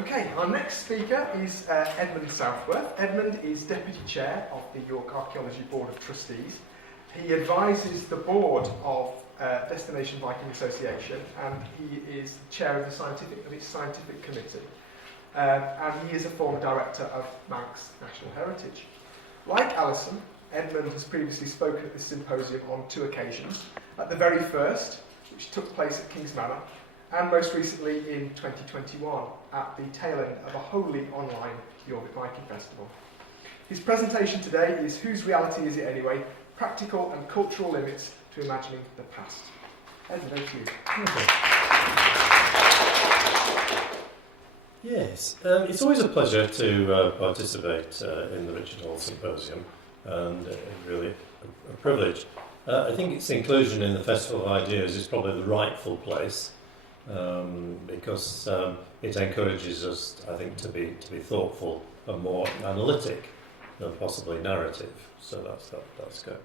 Okay, our next speaker is Edmund Southworth. Edmund is Deputy Chair of the York Archaeology Board of Trustees. He advises the board of Destination Viking Association, and he is Chair of its scientific committee. And he is a former director of Manx National Heritage. Like Alison, Edmund has previously spoken at this symposium on 2 occasions. At the very first, which took place at King's Manor, and most recently in 2021 at the tail end of a wholly online York Viking Festival. His presentation today is Whose Reality Is It Anyway? Practical and Cultural Limits to Imagining the Past. Edmund, over to you. Yes, it's always a pleasure to participate in the Richard Hall Symposium, and really a privilege. I think its inclusion in the Festival of Ideas is probably the rightful place, because it encourages us, I think, to be thoughtful and more analytic than possibly narrative. So that's good.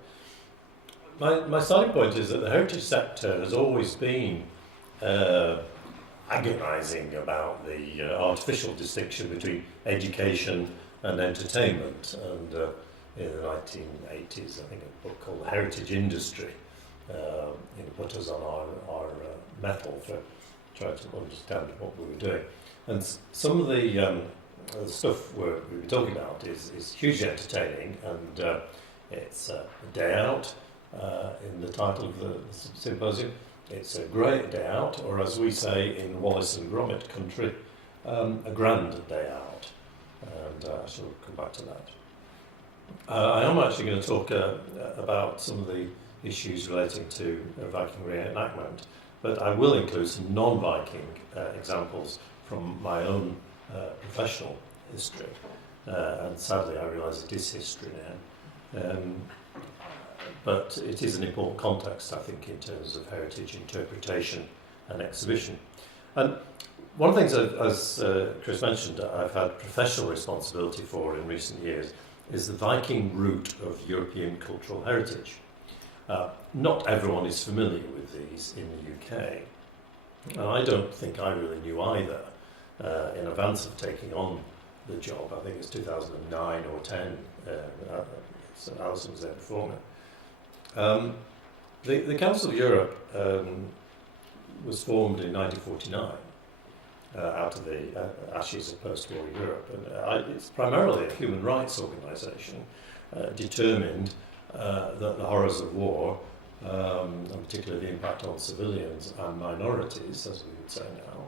My starting point is that the heritage sector has always been agonising about the artificial distinction between education and entertainment. And in the 1980s, I think a book called The Heritage Industry put us on our mettle for trying to understand what we were doing. And some of the stuff we were talking about is hugely entertaining, and it's a day out in the title of the symposium. It's a great day out, or as we say in Wallace and Gromit country, a grand day out. And I shall come back to that. I am actually going to talk about some of the issues relating to Viking reenactment, but I will include some non-Viking examples from my own professional history. And sadly, I realise it is history now. But it is an important context, I think, in terms of heritage interpretation and exhibition. And one of the things, as Chris mentioned, I've had professional responsibility for in recent years is the Viking route of European cultural heritage. Not everyone is familiar with these in the UK. And I don't think I really knew either in advance of taking on the job. I think it's 2009 or 10. So Alison was there before me. The Council of Europe was formed in 1949 out of the ashes of post-war Europe. And it's primarily a human rights organisation determined that the horrors of war, and particularly the impact on civilians and minorities, as we would say now,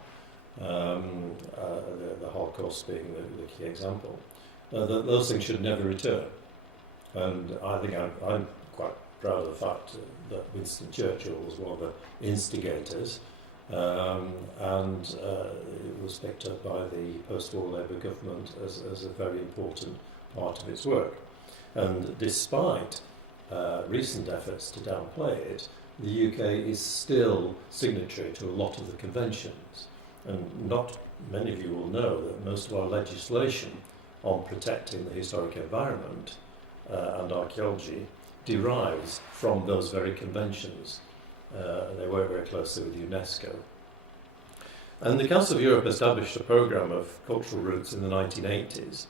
the Holocaust being the key example, that those things should never return. And I think I'm quite proud of the fact that Winston Churchill was one of the instigators, and it was picked up by the post-war Labour government as a very important part of its work. And despite recent efforts to downplay it, the UK is still signatory to a lot of the conventions. And not many of you will know that most of our legislation on protecting the historic environment and archaeology derives from those very conventions. They work very closely with UNESCO. And the Council of Europe established a programme of cultural routes in the 1980s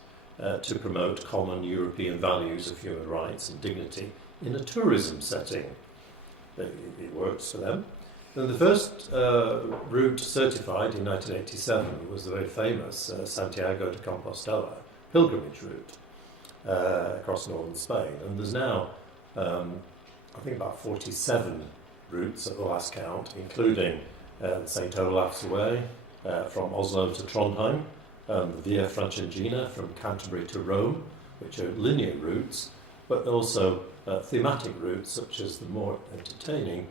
to promote common European values of human rights and dignity in a tourism setting. It works for them. And the first route certified in 1987 was the very famous Santiago de Compostela pilgrimage route across northern Spain. And there's now, I think, about 47 routes at the last count, including St. Olaf's Way from Oslo to Trondheim, the Via Francigena from Canterbury to Rome, which are linear routes, but also thematic routes such as the more entertaining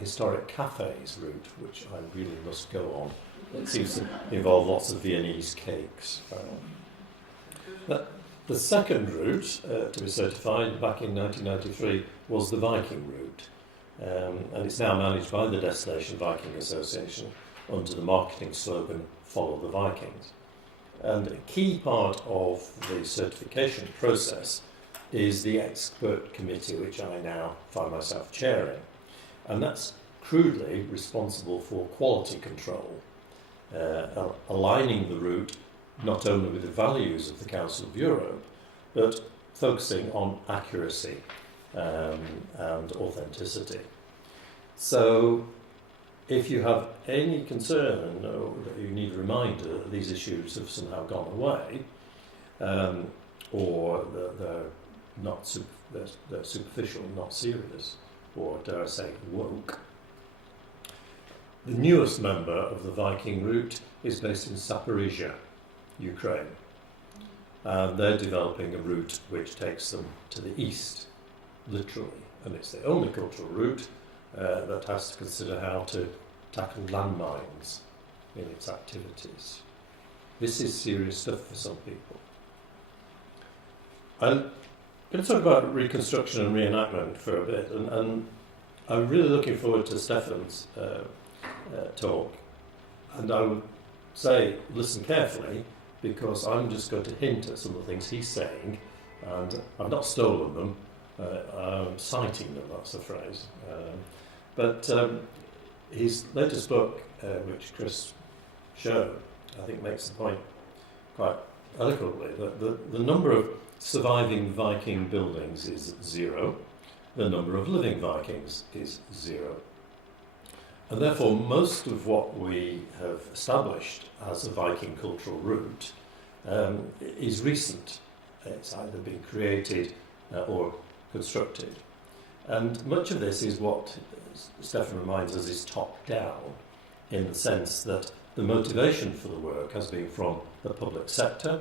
historic cafes route, which I really must go on. It seems to involve lots of Viennese cakes. The second route to be certified back in 1993 was the Viking route. And it's now managed by the Destination Viking Association under the marketing slogan, Follow the Vikings. And a key part of the certification process is the expert committee, which I now find myself chairing. And that's crudely responsible for quality control. aligning the route not only with the values of the Council of Europe, but focusing on accuracy and authenticity. So if you have any concern or that you need a reminder that these issues have somehow gone away, or that they're superficial, not serious, or dare I say woke, the newest member of the Viking route is based in Zaporizhia, Ukraine. And they're developing a route which takes them to the east, literally. And it's the only cultural route that has to consider how to tackle landmines in its activities. This is serious stuff for some people. I'm going to talk about reconstruction and reenactment for a bit, and I'm really looking forward to Stefan's talk. And I would say, listen carefully, because I'm just going to hint at some of the things he's saying, and I've not stolen them, I'm citing them, that's the phrase. But his latest book, which Chris showed, I think makes the point quite eloquently, that the number of surviving Viking buildings is 0, the number of living Vikings is 0. And therefore, most of what we have established as a Viking cultural route is recent. It's either been created or constructed. And much of this is what Stefan reminds us is top-down, in the sense that the motivation for the work has been from the public sector,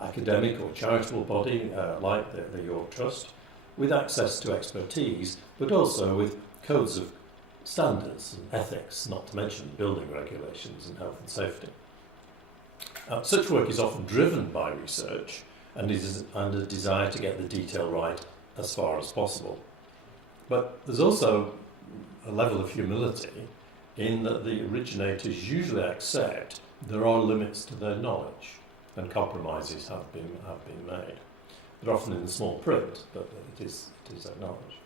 academic or charitable body like the York Trust, with access to expertise, but also with codes of standards and ethics, not to mention building regulations and health and safety. Such work is often driven by research and a desire to get the detail right as far as possible. But there's also a level of humility in that the originators usually accept there are limits to their knowledge and compromises have been made. They're often in the small print, but it is acknowledged.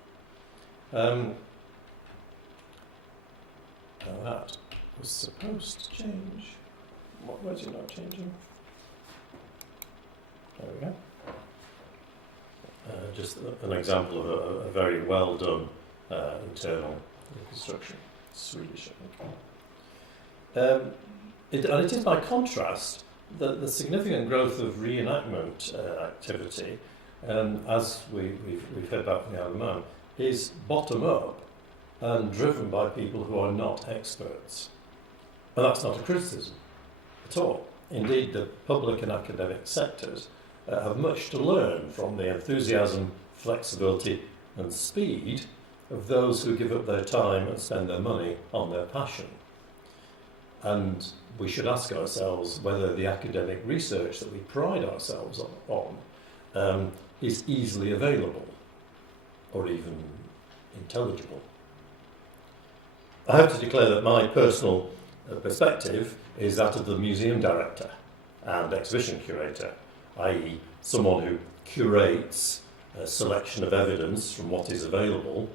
Now that was supposed to change. Why is it not changing? There we go. Just an example of a very well done internal reconstruction. Swedish, I think. It is by contrast that the significant growth of reenactment activity, as we've heard about from the other man, is bottom up and driven by people who are not experts. And that's not a criticism at all. Indeed, the public and academic sectors have much to learn from the enthusiasm, flexibility and speed of those who give up their time and spend their money on their passion. And we should ask ourselves whether the academic research that we pride ourselves on is easily available or even intelligible. I have to declare that my personal perspective is that of the museum director and exhibition curator, i.e. someone who curates a selection of evidence from what is available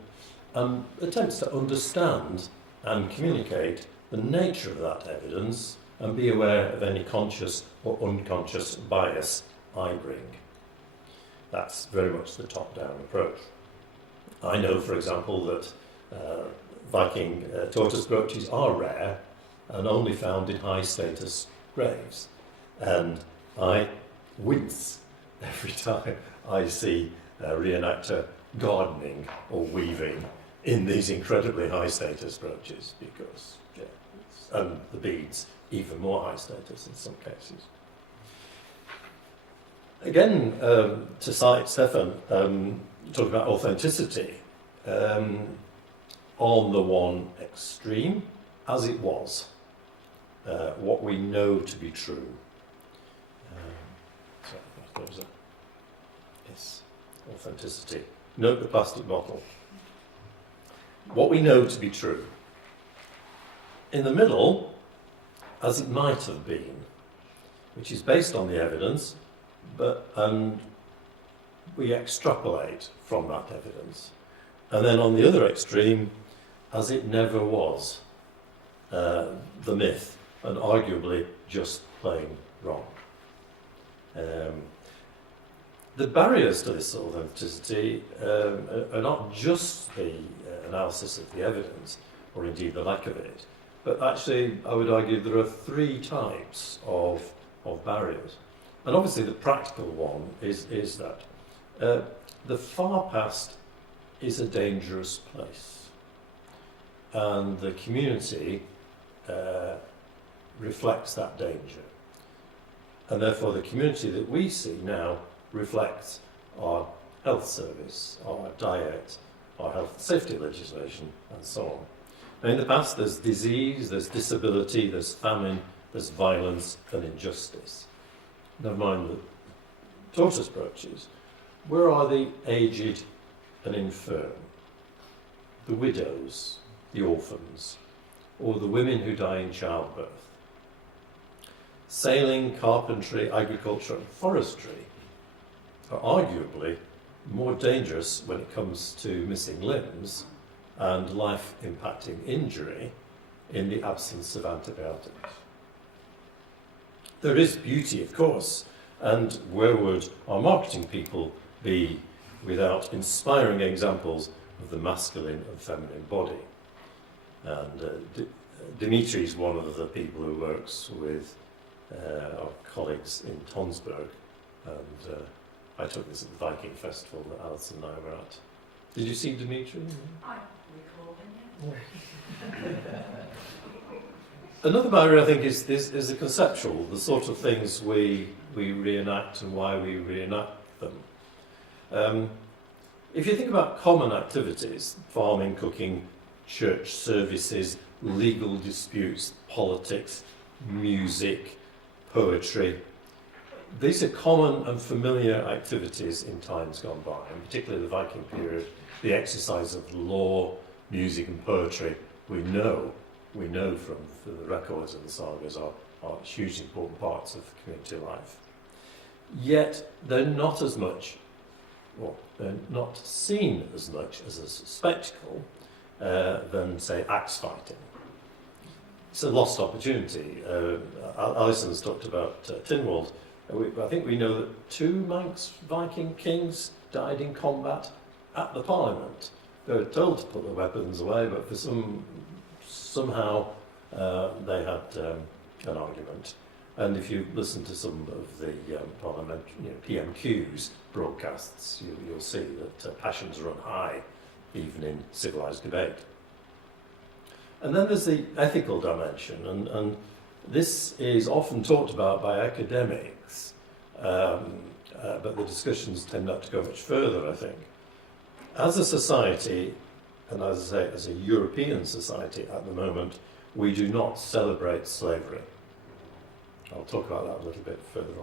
and attempts to understand and communicate the nature of that evidence and be aware of any conscious or unconscious bias I bring. That's very much the top-down approach. I know, for example, that Viking tortoise brooches are rare and only found in high-status graves. And I wince every time I see a reenactor gardening or weaving in these incredibly high-status brooches, because, and the beads, even more high-status in some cases. Again, to cite Stefan, talking about authenticity, on the one extreme, as it was, what we know to be true. Yes, authenticity. Note the plastic bottle. What we know to be true. In the middle, as it might have been, which is based on the evidence, but we extrapolate from that evidence. And then on the other extreme, as it never was, the myth and arguably just plain wrong. The barriers to this authenticity are not just the analysis of the evidence, or indeed the lack of it, but actually I would argue there are three types of barriers. And obviously the practical one is that the far past is a dangerous place, and the community reflects that danger. And therefore the community that we see now reflects our health service, our diet, our health and safety legislation, and so on. Now, in the past there's disease, there's disability, there's famine, there's violence and injustice. Never mind the tortoise brooches. Where are the aged and infirm? The widows, the orphans, or the women who die in childbirth? Sailing, carpentry, agriculture and forestry are arguably more dangerous when it comes to missing limbs and life-impacting injury in the absence of antibiotics. There is beauty, of course, and where would our marketing people be without inspiring examples of the masculine and feminine body? And Dimitri is one of the people who works with our colleagues in Tonsberg, and I took this at the Viking Festival that Alison and I were at. Did you see Dimitri? I recall him, yes. Another barrier, I think, is the conceptual, the sort of things we reenact and why we reenact them. If you think about common activities, farming, cooking, church services, legal disputes, politics, music, poetry, these are common and familiar activities in times gone by, and particularly the Viking period, the exercise of law, music and poetry, we know from the records and the sagas are hugely important parts of community life. Yet they're not as much, well, they're not seen as much as a spectacle than, say, axe fighting. It's a lost opportunity. Alison's talked about Tynwald. I think we know that 2 Manx Viking kings died in combat at the Parliament. They were told to put their weapons away, but for somehow they had an argument. And if you listen to some of the Parliament, PMQ's broadcasts, you'll see that passions run high, even in civilised debate. And then there's the ethical dimension, and this is often talked about by academics, but the discussions tend not to go much further, I think. As a society, and as I say, as a European society at the moment, we do not celebrate slavery. I'll talk about that a little bit further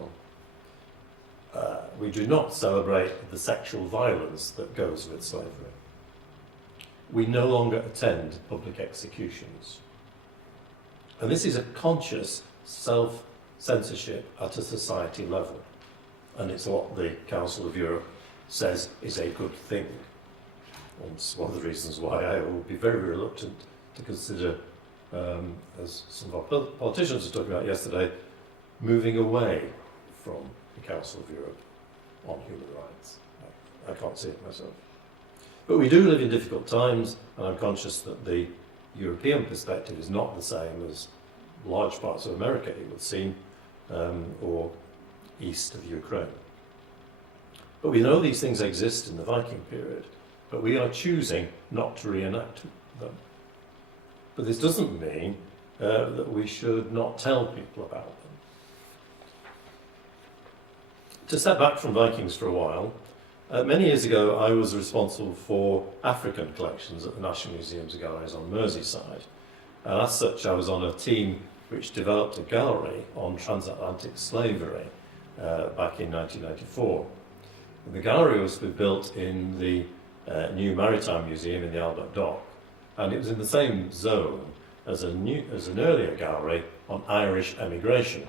on. We do not celebrate the sexual violence that goes with slavery. We no longer attend public executions. And this is a conscious self-censorship at a society level. And it's what the Council of Europe says is a good thing. And it's one of the reasons why I will be very reluctant to consider, as some of our politicians were talking about yesterday, moving away from the Council of Europe on human rights. I can't see it myself. But we do live in difficult times, and I'm conscious that the European perspective is not the same as large parts of America, it would seem, or east of Ukraine. But we know these things exist in the Viking period, but we are choosing not to reenact them. But this doesn't mean that we should not tell people about them. To step back from Vikings for a while, many years ago I was responsible for African collections at the National Museums and Galleries on Merseyside. And as such, I was on a team which developed a gallery on transatlantic slavery back in 1994. And the gallery was to be built in the new Maritime Museum in the Albert Dock, and it was in the same zone as an earlier gallery on Irish emigration,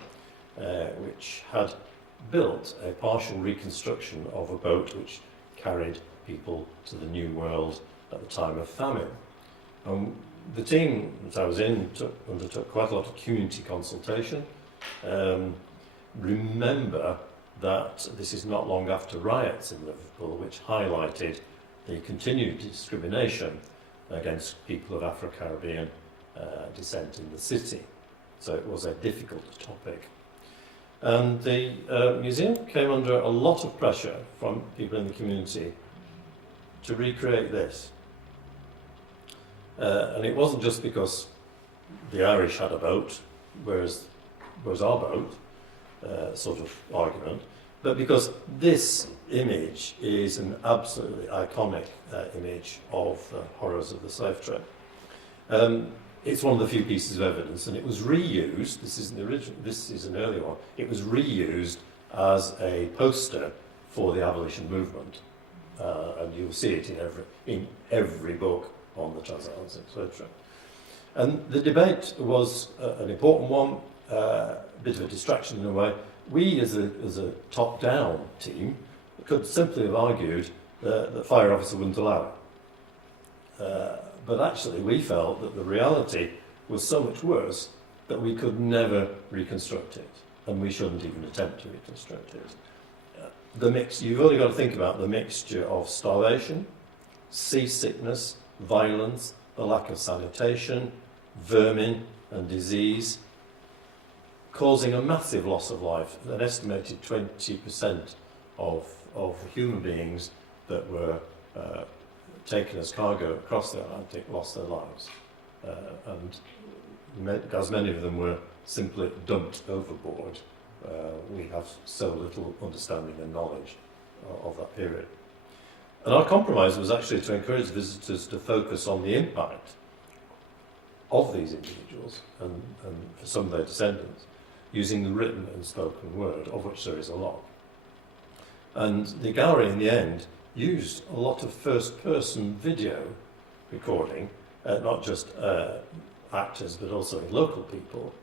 which had built a partial reconstruction of a boat which carried people to the New World at the time of famine. And The team that I was in undertook quite a lot of community consultation. Remember that this is not long after riots in Liverpool, which highlighted the continued discrimination against people of Afro-Caribbean descent in the city. So it was a difficult topic. And the museum came under a lot of pressure from people in the community to recreate this. And it wasn't just because the Irish had a boat, whereas our boat, sort of argument, but because this image is an absolutely iconic image of the horrors of the slave trade. It's one of the few pieces of evidence, and it was reused. This isn't the original. This is an earlier one. It was reused as a poster for the abolition movement, and you'll see it in every book on the transatlantic slave trade. And the debate was an important one, a bit of a distraction in a way. We, as a top-down team, could simply have argued that the fire officer wouldn't allow it. But actually, we felt that the reality was so much worse that we could never reconstruct it, and we shouldn't even attempt to reconstruct it. You've only got to think about the mixture of starvation, seasickness, violence, the lack of sanitation, vermin and disease, causing a massive loss of life. An estimated 20% of human beings that were taken as cargo across the Atlantic lost their lives. And as many of them were simply dumped overboard, we have so little understanding and knowledge of that period. And our compromise was actually to encourage visitors to focus on the impact of these individuals and for some of their descendants, using the written and spoken word, of which there is a lot. And the gallery, in the end, used a lot of first-person video recording, not just actors, but also local people,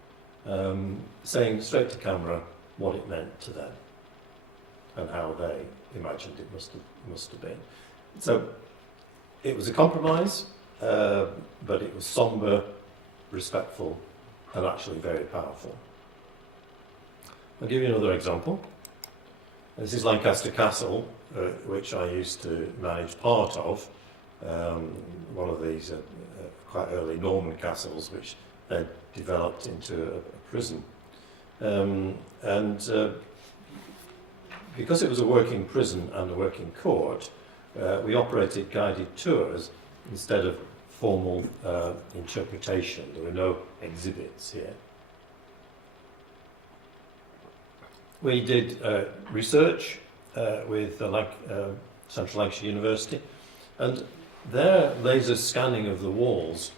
saying straight to camera what it meant to them and how they imagined it must have been. So it was a compromise, but it was sombre, respectful, and actually very powerful. I'll give you another example. This is Lancaster Castle, which I used to manage part of, one of these quite early Norman castles, which then developed into a prison. Because it was a working prison and a working court, we operated guided tours instead of formal interpretation. There were no exhibits here. We did research with Central Lancashire University, and their laser scanning of the walls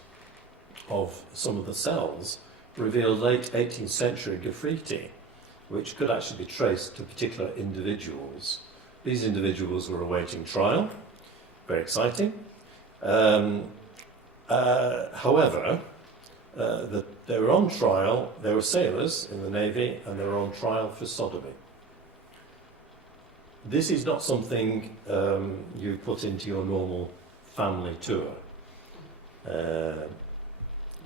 of some of the cells revealed late 18th century graffiti, which could actually be traced to particular individuals. These individuals were awaiting trial, very exciting. However, they were on trial, they were sailors in the Navy, and they were on trial for sodomy. This is not something you put into your normal family tour.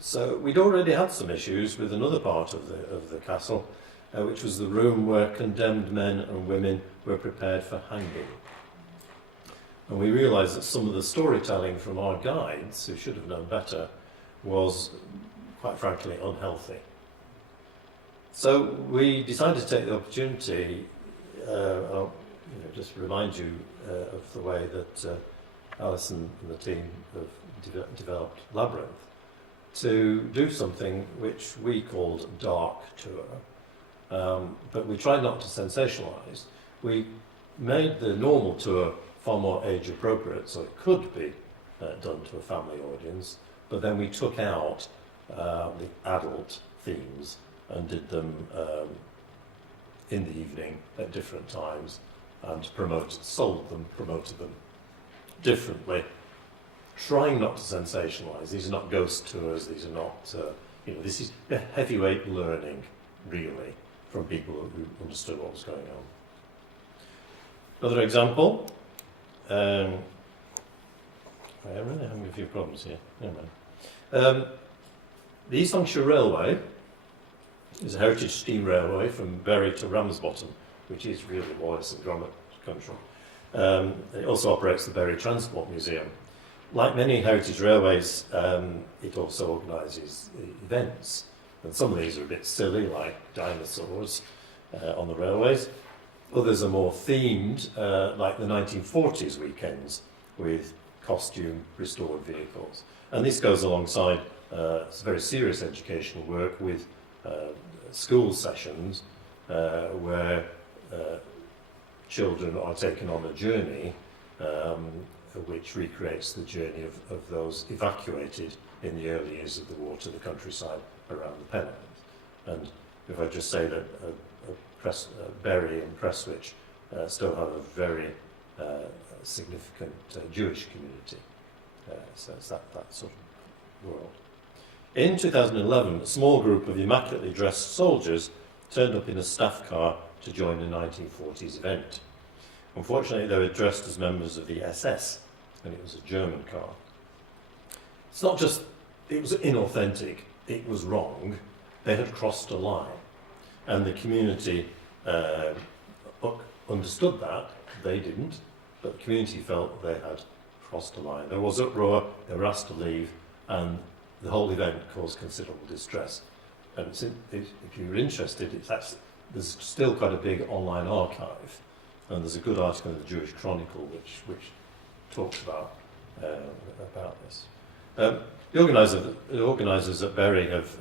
So we'd already had some issues with another part of the castle, which was the room where condemned men and women were prepared for hanging. And we realised that some of the storytelling from our guides, who should have known better, was, quite frankly, unhealthy. So we decided to take the opportunity, I'll just remind you of the way that Alison and the team have developed Labyrinth, to do something which we called Dark Tour. But we tried not to sensationalise. We made the normal tour far more age appropriate, so it could be done to a family audience, but then we took out the adult themes and did them in the evening at different times and promoted them differently, trying not to sensationalise. These are not ghost tours, these are not, this is heavyweight learning, really, from people who understood what was going on. Another example, I am really having a few problems here, never mind. The East Lancashire Railway is a heritage steam railway from Bury to Ramsbottom, which is really Wallace and Gromit country. It also operates the Bury Transport Museum. Like many heritage railways, it also organises events, and some of these are a bit silly, like dinosaurs on the railways. Others are more themed, like the 1940s weekends with costume restored vehicles. And this goes alongside very serious educational work with school sessions where children are taken on a journey which recreates the journey of those evacuated in the early years of the war to the countryside around the Pennines. And if I just say that Bury and Prestwich still have a very significant Jewish community. So it's that sort of world. In 2011, a small group of immaculately dressed soldiers turned up in a staff car to join a 1940s event. Unfortunately, they were dressed as members of the SS, and it was a German car. It's not just, it was inauthentic, it was wrong. They had crossed a line, and the community understood that. They didn't, but the community felt they had crossed a line. There was uproar, they were asked to leave, and the whole event caused considerable distress. And if you're interested, there's still quite a big online archive, and there's a good article in the Jewish Chronicle which talks about this. The organisers at Bury have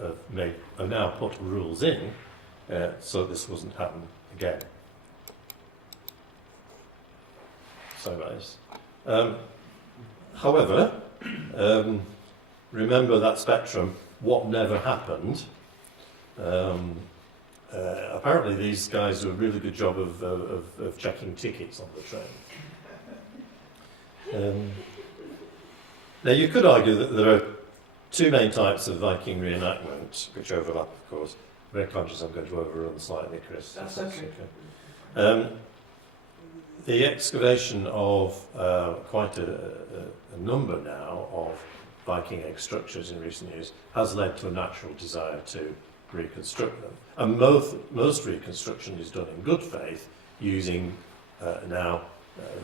now put rules in so this doesn't happen again. So nice. However, remember that spectrum, what never happened. Apparently these guys do a really good job of checking tickets on the train. Now you could argue that there are two main types of Viking reenactment, which overlap, of course. I'm very conscious I'm going to overrun slightly, Chris. That's okay. The excavation of quite a number now of Viking egg structures in recent years has led to a natural desire to reconstruct them. And most reconstruction is done in good faith using now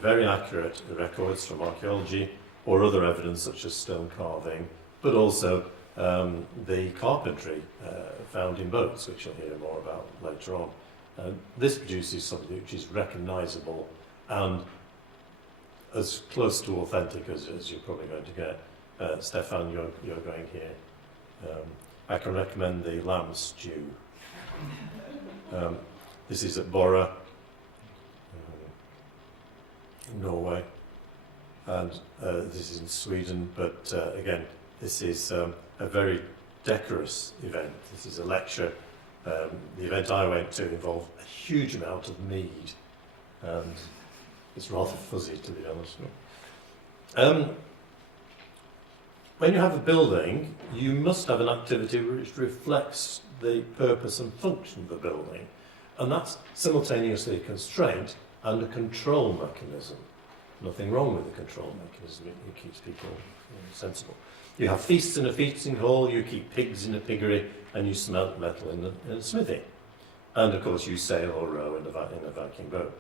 very accurate records from archaeology or other evidence such as stone carving, but also the carpentry found in boats, which you'll hear more about later on. This produces something which is recognisable and as close to authentic as you're probably going to get. Stefan, you're going here. I can recommend the lamb stew. This is at Bora, in Norway, and this is in Sweden, but again, this is a very decorous event. This is a lecture. The event I went to involved a huge amount of mead, and it's rather fuzzy, to be honest. When you have a building, you must have an activity which reflects the purpose and function of the building, and that's simultaneously a constraint and a control mechanism. Nothing wrong with the control mechanism, it keeps people sensible. You have feasts in a feasting hall, you keep pigs in a piggery, and you smelt metal in a smithy. And of course you sail or row in a Viking boat.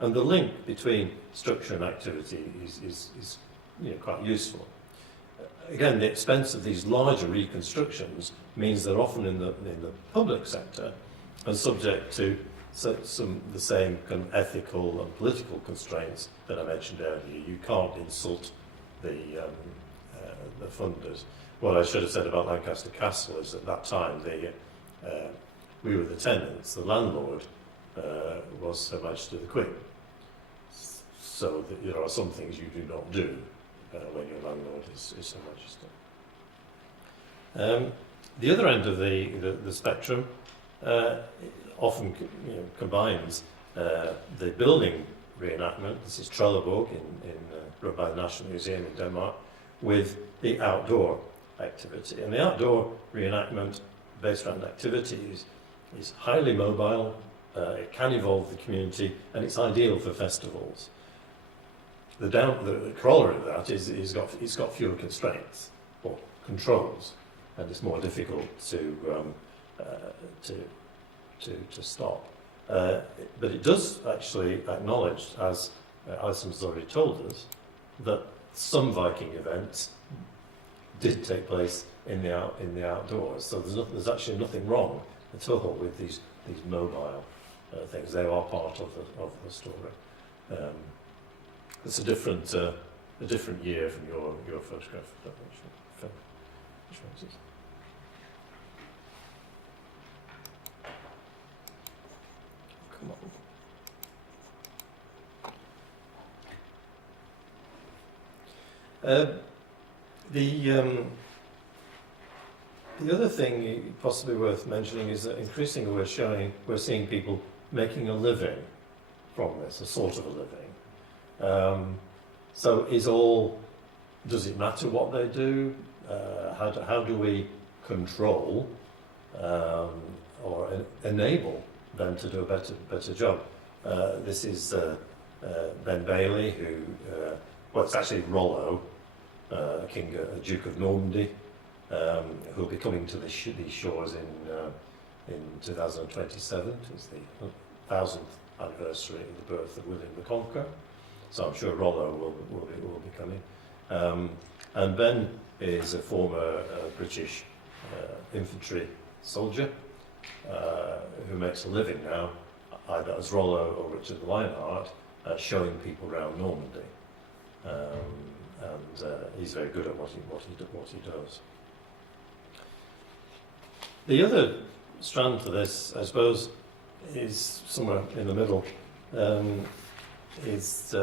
And the link between structure and activity is quite useful. Again, the expense of these larger reconstructions means they're often in the public sector and subject to the same kind of ethical and political constraints that I mentioned earlier. You can't insult the funders. What I should have said about Lancaster Castle is at that time we were the tenants, the landlord was Her Majesty the Queen. So that there are some things you do not do when your landlord is Her Majesty. The other end of the spectrum often combines the building reenactment, this is Trelleborg run by the National Museum in Denmark, with the outdoor activity. And the outdoor reenactment based around activities is highly mobile, it can evolve the community, and it's ideal for festivals. The corollary of that is it's got fewer constraints. or controls, and it's more difficult to stop. But it does actually acknowledge, as Alison has already told us, that some Viking events did take place in the outdoors. So there's actually nothing wrong at all with these mobile things. They are part of the story. It's a different year from your photograph. Which one is it? Come on. The other thing possibly worth mentioning is that increasingly we're seeing people making a living from this, a sort of a living. So does it matter what they do? How do we control or enable them to do a better job? This is Ben Bailey, who, well, it's actually Rollo, a Duke of Normandy, who will be coming to these shores in 2027. It's the 1000th anniversary of the birth of William the Conqueror. So I'm sure Rollo will be coming. And Ben is a former British infantry soldier who makes a living now, either as Rollo or Richard the Lionheart, showing people around Normandy. And he's very good at what he does. The other strand to this, I suppose, is somewhere in the middle. Is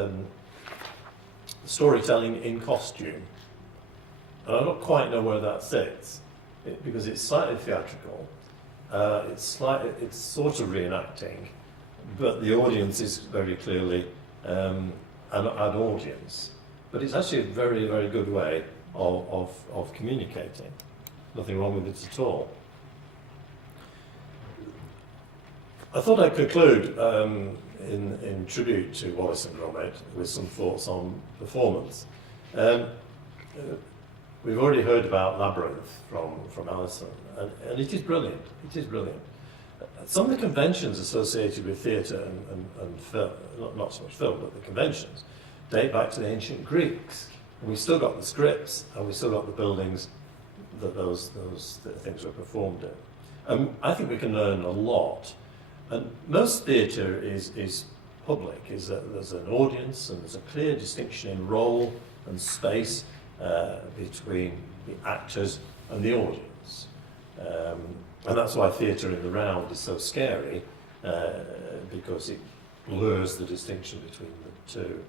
storytelling in costume. And I don't quite know where that sits, because it's slightly theatrical. It's sort of reenacting, but the audience is very clearly an audience. But it's actually a very, very good way of communicating. Nothing wrong with it at all. I thought I'd conclude in tribute to Wallace and Gromit with some thoughts on performance. We've already heard about Labyrinth from Alison, and it is brilliant. It is brilliant. Some of the conventions associated with theatre and film, not so much film, but the conventions, date back to the ancient Greeks. And we've still got the scripts, and we've still got the buildings that those things were performed in. I think we can learn a lot. And most theatre is public, is that there's an audience and there's a clear distinction in role and space between the actors and the audience. And that's why theatre in the round is so scary, because it blurs the distinction between the two.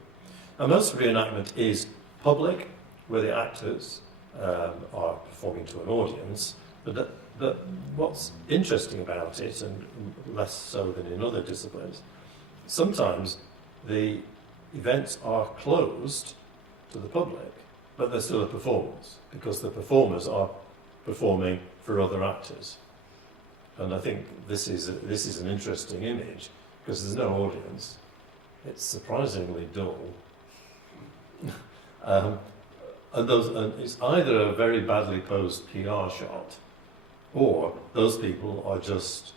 And most reenactment is public, where the actors are performing to an audience, but what's interesting about it, and less so than in other disciplines, sometimes the events are closed to the public, but they're still a performance, because the performers are performing for other actors. And I think this is an interesting image, because there's no audience. It's surprisingly dull. And it's either a very badly posed PR shot, or those people are just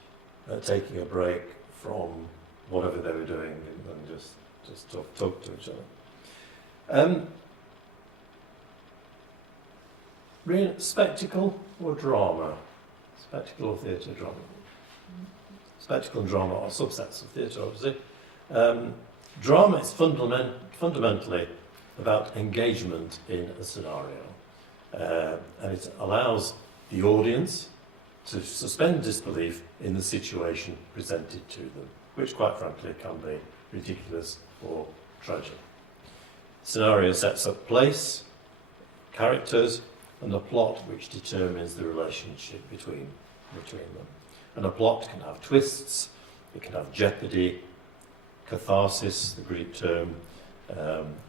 taking a break from whatever they were doing and just talk to each other. Spectacle or drama? Spectacle or theatre drama? Spectacle and drama are subsets of theatre, obviously. Drama is fundamentally about engagement in a scenario. And it allows the audience to suspend disbelief in the situation presented to them, which quite frankly can be ridiculous or tragic. Scenario sets up place, characters, and a plot which determines the relationship between them. And a plot can have twists, it can have jeopardy, catharsis, the Greek term,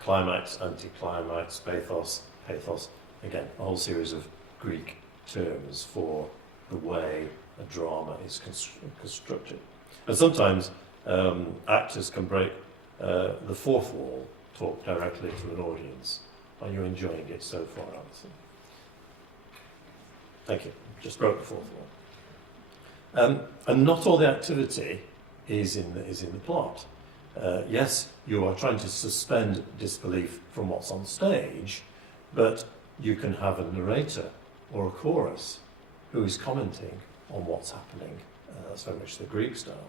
climax, anticlimax, pathos, again, a whole series of Greek terms for the way a drama is constructed. And sometimes actors can break the fourth wall, talk directly to an audience. Are you enjoying it so far, Alison? Thank you. Just broke the fourth wall. And not all the activity is in the plot. Yes, you are trying to suspend disbelief from what's on stage, but you can have a narrator or a chorus who is commenting on what's happening. That's very much the Greek style.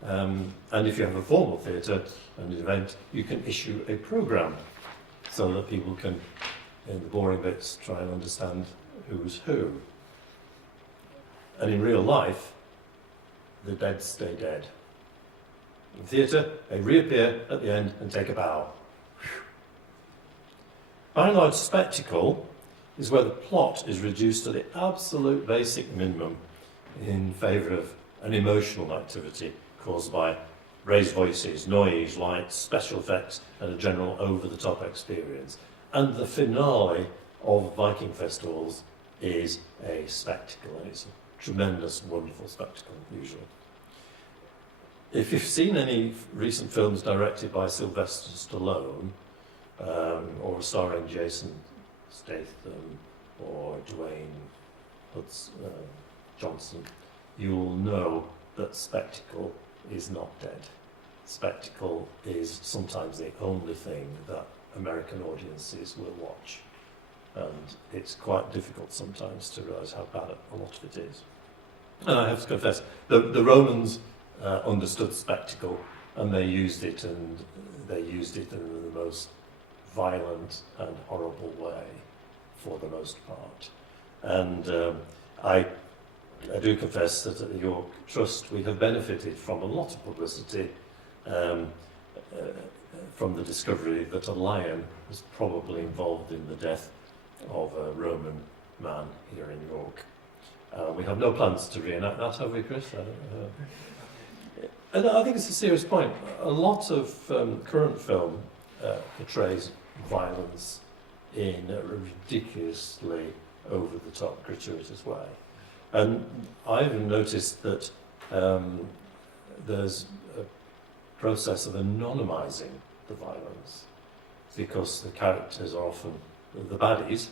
And if you have a formal theatre and an event, you can issue a programme so that people can, in the boring bits, try and understand who's who. And in real life, the dead stay dead. In theatre, they reappear at the end and take a bow. By and large, spectacle is where the plot is reduced to the absolute basic minimum in favour of an emotional activity caused by raised voices, noise, lights, special effects, and a general over-the-top experience. And the finale of Viking festivals is a spectacle, and it's a tremendous, wonderful spectacle, usually. If you've seen any recent films directed by Sylvester Stallone, or starring Jason Statham or Dwayne Johnson, you'll know that spectacle is not dead. Spectacle is sometimes the only thing that American audiences will watch. And it's quite difficult sometimes to realise how bad a lot of it is. And I have to confess, the Romans understood spectacle, and they used it in the most violent and horrible way for the most part. And I do confess that at the York Trust we have benefited from a lot of publicity from the discovery that a lion was probably involved in the death of a Roman man here in York. We have no plans to reenact that, have we, Chris? And I think it's a serious point. A lot of current film portrays violence in a ridiculously over-the-top, gratuitous way. And I've noticed that there's a process of anonymising the violence because the characters are often the baddies.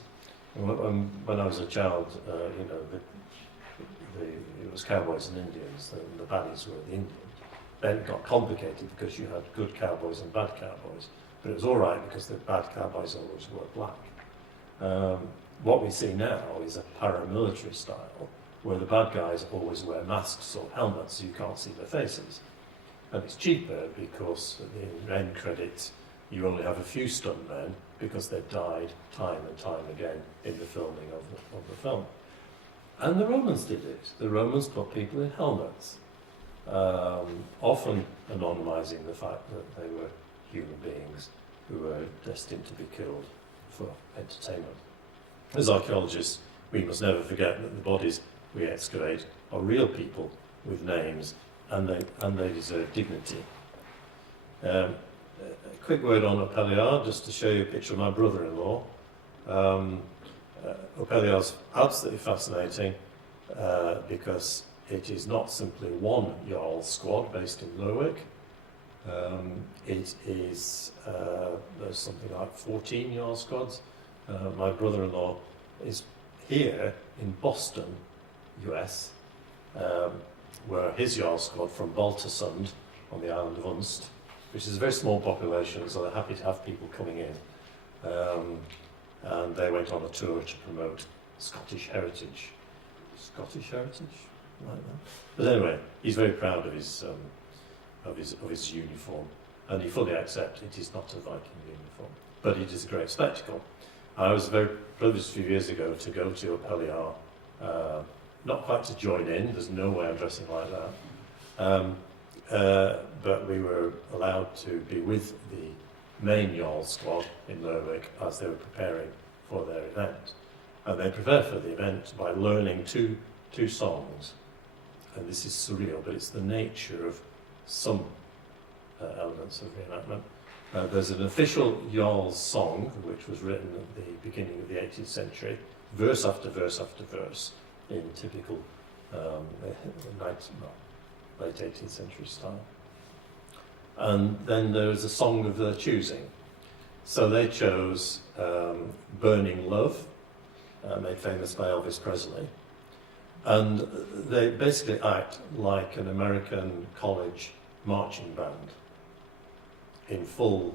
And when I was a child, it was cowboys and Indians, the baddies were the Indians. Then it got complicated because you had good cowboys and bad cowboys. But it was all right because the bad cowboys always wore black. What we see now is a paramilitary style where the bad guys always wear masks or helmets so you can't see their faces. And it's cheaper because at the end credits you only have a few stuntmen because they've died time and time again in the filming of the film. And the Romans did it. The Romans put people in helmets, often anonymising the fact that they were human beings who were destined to be killed for entertainment. As archaeologists, we must never forget that the bodies we excavate are real people with names, and they deserve dignity. A quick word on Opeliard, just to show you a picture of my brother-in-law. Opeliard's absolutely fascinating because it is not simply one Jarl squad based in Lerwick. It is, there's something like 14 Jarl squads. My brother-in-law is here in Boston, US, where his Jarl squad from Baltasund on the island of Unst, which is a very small population, so they're happy to have people coming in. And they went on a tour to promote Scottish heritage. Scottish heritage? Like that. But anyway, he's very proud of his uniform, and he fully accepts it is not a Viking uniform, but it is a great spectacle. I was very privileged a few years ago to go to Opeliard, not quite to join in, there's no way I'm dressing like that, but we were allowed to be with the main Jarl squad in Lerwick as they were preparing for their event. And they prepare for the event by learning two songs. And this is surreal, but it's the nature of some elements of reenactment. There's an official Jarl song, which was written at the beginning of the 18th century, verse after verse after verse, in typical late 18th century style. And then there's a song of their choosing. So they chose Burning Love, made famous by Elvis Presley. And they basically act like an American college marching band in full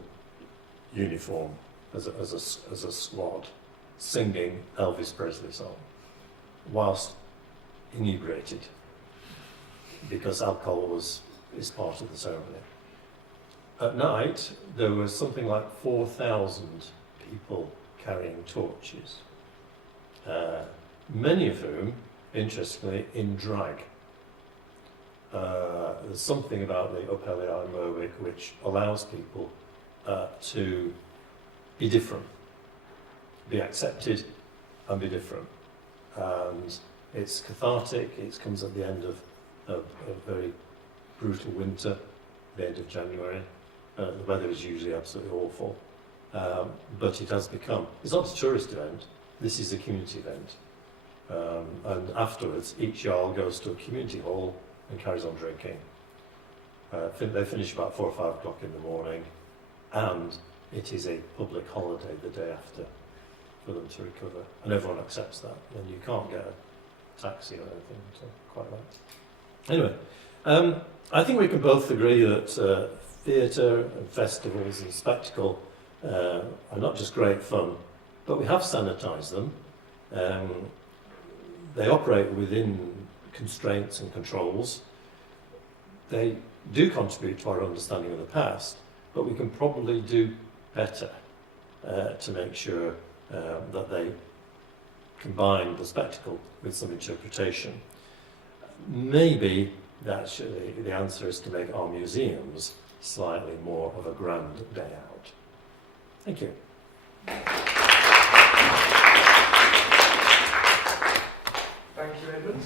uniform as a squad, singing Elvis Presley song, whilst inebriated, because alcohol is part of the ceremony. At night, there was something like 4,000 people carrying torches, many of whom, interestingly, in drag. There's something about the Uphelly Island Merwick which allows people to be different, be accepted and be different. And it's cathartic. It comes at the end of a very brutal winter, the end of January. The weather is usually absolutely awful. But it has become, it's not a tourist event, this is a community event. And afterwards, each Jarl goes to a community hall and carries on drinking. They finish about 4 or 5 o'clock in the morning, and it is a public holiday the day after for them to recover. And everyone accepts that, and you can't get a taxi or anything, so quite right. Anyway, I think we can both agree that theatre and festivals and spectacle are not just great fun, but we have sanitised them. They operate within constraints and controls. They do contribute to our understanding of the past, but we can probably do better to make sure that they combine the spectacle with some interpretation. Maybe actually the answer is to make our museums slightly more of a grand day out. Thank you. Thank you, Edmund.